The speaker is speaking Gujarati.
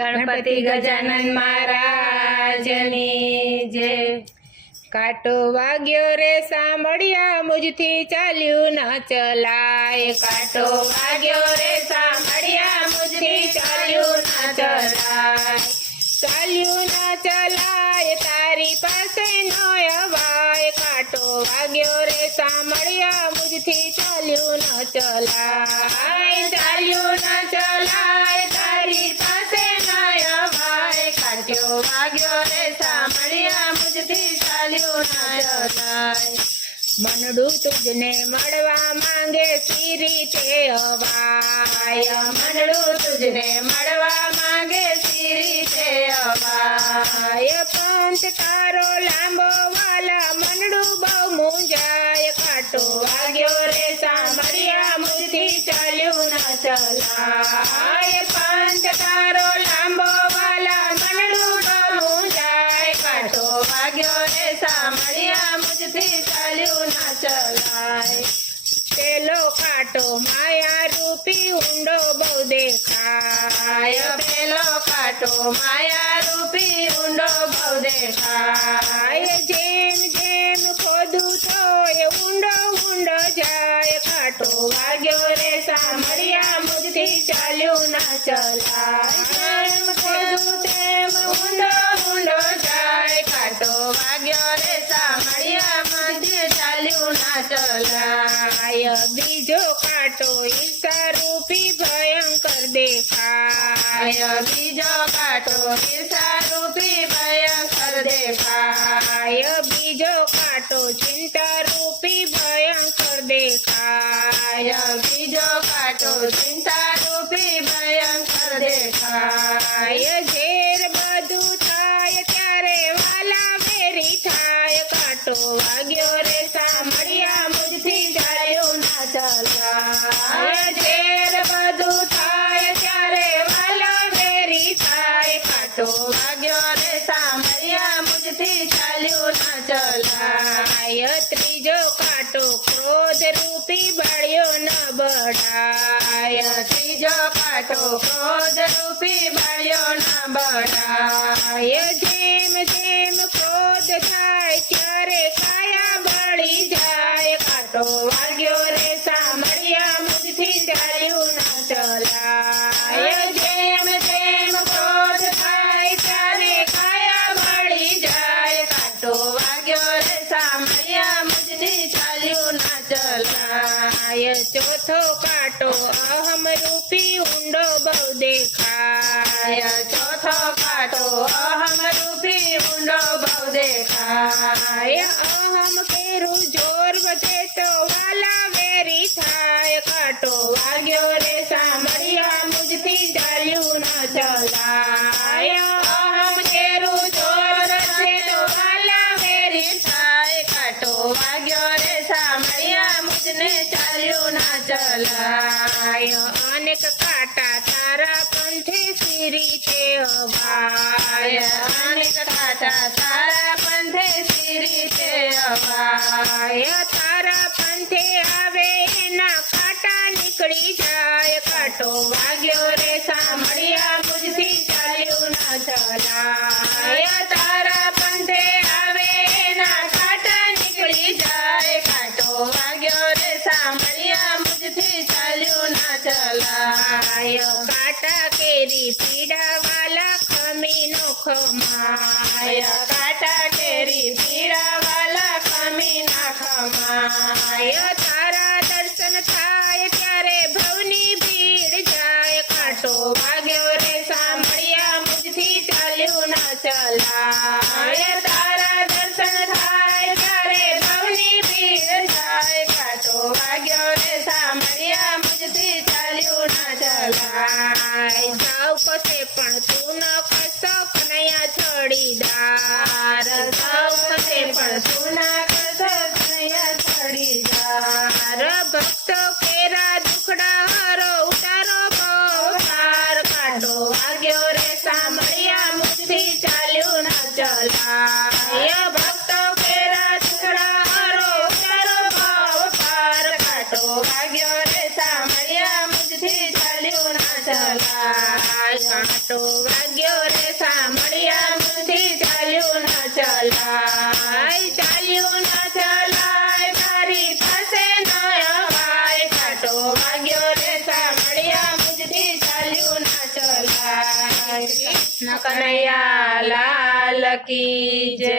ગણપતિ ગજાનન મહારાજની જય। કાંટો વાગ્યો રે સાંભળ્યા મુજથી ચાલ્યું ન ચલાય। કાંટો વાગ્યો રે સાંભળ્યા મુજથી ચાલ્યું ન ચલાય। ચાલ્યું ન ચલાય તારી પાસે નો અવાય। કાંટો વાગ્યો રે સાંભળ્યા મુજથી ચાલ્યું ન ચલાય। ચાલ્યું ન ચલાય તારી પાસે નો અવાય। કાંટો વાગ્યો રે સાંભળ્યા મુજથી ચાલ્યું ન ચલાય। મનડું તુજને મળવા માંગે સી રીતે અવાય। મનડું તુજને મળવા માંગે સી રીતે અવાય। પંથ તારો લાંબો વાલા મનડું બહુ મૂંઝાય। કાંટો વાગ્યો રે સાંભળ્યા મુજથી ચાલ્યું ન ચલાય। પંથ તારો લાંબો વાલા મનડું બહુ મૂંઝાય। કાંટો વાગ્યો રે સાંભળ્યા મુજથી ચાલ્યું ન ચલાય। પેલો કાંટો માયા રૂપી ઊંડો બહુ દેખાય। પેલો કાંટો માયા રૂપી ઊંડો બહુ દેખાય। જેમ જેમ ખોદું તોય ઊંડો ઊંડો જાય। કાંટો વાગ્યો રે સાંભળ્યા મુજથી ચાલ્યું ન ચલાય। જેમ ખોદું તેમ ઊંડો ઊંડો જાય। કાંટો વાગ્યો રે સાંભળ્યા મુજથી ચાલ્યું ન ચલાય। બીજો કાંટો ઈર્ષા રૂપી ભયંકર દેખાય। બીજો કાંટો ઈર્ષા રૂપી ભયંકર દેખાય। બીજો કાંટો ચિંતા રૂપી ભયંકર દેખાય। બીજો કાંટો ચિંતા રૂપી ભયંકર દેખાય। ઝેર બધું થાય ત્યારે વાલા વેરી થાય। કાંટો વાગ્યો રે સાંભળ્યા મુજથી ચાલ્યું ન ચલાય। ઝેર બધું થાય ત્યારે વાલા વેરી થાય। કાંટો વાગ્યો રે સાંભળ્યા મુજથી ચાલ્યું ન ચલાય। ત્રીજો કાંટો ક્રોધ રૂપી બળ્યો ન બળાય। ત્રીજો કાંટો ક્રોધ રૂપી બળ્યો ન બળાય। જેમ જેમ ક્રોધ થાય ત્યારે કાયા બળી જાય। કાંટો વાગ્યો રે સાંભળ્યા મુજથી ચાલ્યું ન ચલાય। જેમ જેમ ક્રોધ થાય ત્યારે કાયા બળી જાય। કાંટો વાગ્યો રે સાંભળ્યા મુજથી ચાલ્યું ન ચલાય। ચોથો કાંટો અહમ રૂપી ઊંડો બહુ દેખાય। ચોથો કાંટો અહમ રૂપી ઊંડો બહુ દેખાય। અહમ કેરું જોર વધે તો વાલા વેરી થાય। કાંટો વાગ્યો રે સાંભળ્યા મુજથી ચાલ્યું ન ચલાય। અહમ કેરું જોર વધે તો વાલા વેરી થાય। કાંટો વાગ્યો રે સાંભળ્યા મુજને ચાલ્યું ન ચલાય। અનેક કાંટા તારા પંથે સી રીતે અવાય। અનેક કાંટા તારા પંથે સી રીતે અવાય। તારા પંથે આવે એના કાંટા નીકળી જાય। કાંટો વાગ્યો રે સાંભળ્યા મુજથી ચાલ્યું ન ચલાય। તારા પંથે આવે એના કાંટા નીકળી જાય। કાંટો વાગ્યો રે સાંભળ્યા મુજથી ચાલ્યું ન ચલાય। કાંટા કેરી પીડા વાલા ખમી નો ખમાય। કાંટા કેરી પીડા વાલા ખમી ના ખમાય। તારા દર્શન થાય ત્યારે ભવની ભીડ જાય। કાંટો વાગ્યો રે સાંભળ્યા મુજથી ચાલ્યું ન ચલાય। તારા દર્શન થાય ત્યારે ભવની ભીડ જાય। કાંટો વાગ્યો રે સાંભળ્યા મુજથી ચાલ્યું ન ચલાય। સૌ કસે પણ તું ન કશો કનૈયા છડીદાર। સૌ કસે પણ તું ન કશો કનૈયા છડીદાર। ભક્તો કેરા દુખડા હરો ઉતારો પહાર। કાંટો વાગ્યો રે સાંભળ્યા મુજથી ચાલ્યું ન ચલાય। ભક્તો કેરા દુખડા હરો ઉતારો પહાર। કાંટો વાગ્યો રે સાંભળ્યા મુજથી ચાલ્યું ન ચલાય। કાંટો વાગ્યો રે સાંભળ્યા મુજથી ચાલ્યું ન ચલાય ચાલ્યું ન ચલાય તારી પાસે ન અવાય કાંટો વાગ્યો રે સાંભળ્યા મુજથી ચાલ્યું ન ચલાય કૃષ્ણ કનૈયા લાલ કી જય